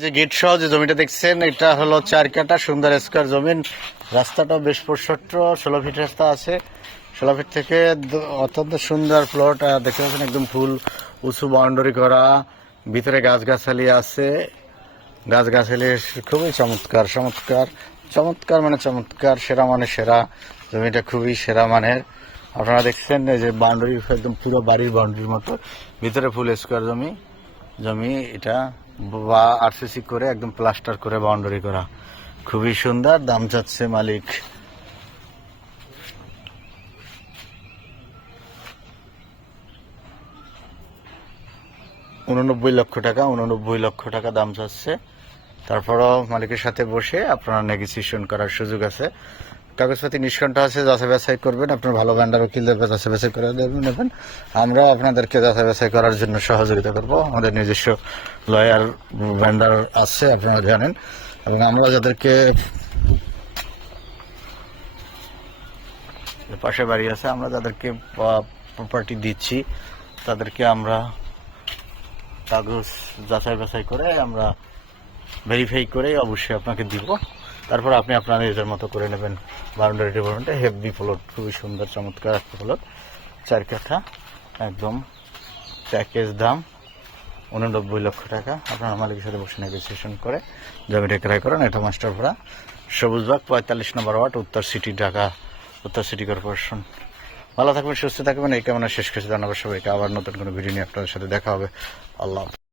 যে গেট সহ যে জমিটা দেখছেন, এটা হলো চার কাটা সুন্দর স্কোয়ার জমিন। রাস্তাটাও বেশ প্রশস্ত, ষোলো ফিট রাস্তা আছে। ষোলো ফিট থেকে অত্যন্ত সুন্দর প্লট দেখতে পাচ্ছেন একদম ফুল উঁচু বাউন্ডারি করা। ভিতরে গাছগাছালি আছে। গাছগাছালি খুবই চমৎকার চমৎকার চমৎকার মানে চমৎকার, সেরা মানে সেরা। জমিটা খুবই সেরা মানের। আপনারা দেখছেন যে বাউন্ডারি একদম পুরো বাড়ির বাউন্ডারির মতো। ভিতরে ফুল স্কোয়ার জমি। জমি এটা বা আরসিসি করে একদম প্লাস্টার করে বাউন্ডারি করা। খুবই সুন্দর, দাম চাচ্ছে মালিক। উননব্বই লক্ষ টাকা, উননব্বই লক্ষ টাকা দাম চাচ্ছে। তারপরও মালিকের সাথে বসে আপনারা নেগোসিয়েশন করার সুযোগ আছে। কাগজপাতি নিষ্কণ্ঠ আছে, যাচাই বাছাই করবেন। আপনার ভালো ব্যান্ডার উকিলদের যাচাই বাছাই করে দেবেন নেবেন। আমরাও আপনাদেরকে যাচাই বাছাই করার জন্য সহযোগিতা করব। আমাদের নিজস্ব লয়ার ব্যান্ডার আছে, আপনারা জানেন। এবং আমরা যাদেরকে পাশে বাড়ি আছে, আমরা যাদেরকে প্রপার্টি দিচ্ছি, তাদেরকে আমরা কাগজ যাচাই বাছাই করে আমরা ভেরিফাই করে অবশ্যই আপনাকে দিব। তারপর আপনি আপনার নিজের মতো করে নেবেন বাউন্ডারি ডেভেলপমেন্টে হেভি প্লট খুবই সুন্দর, চমৎকার একটা প্লট চার কাঠা, একদম প্যাকেজ দাম উননব্বই লক্ষ টাকা। আপনার মালিকের সাথে বসে নেগোসিয়েশন করে জমিটা ক্রয় করেন। এটা মাস্টার মাস্টারপাড়া সবুজবাগ পঁয়তাল্লিশ নম্বর ওয়ার্ড, উত্তর সিটি, ঢাকা, উত্তর সিটি কর্পোরেশন। ভালো থাকবেন, সুস্থ থাকবেন। এই কেমন শেষ করছি। ধন্যবাদ সবাইকে। আবার নতুন কোনো ভিডিও নিয়ে আপনাদের সাথে দেখা হবে। আল্লাহ।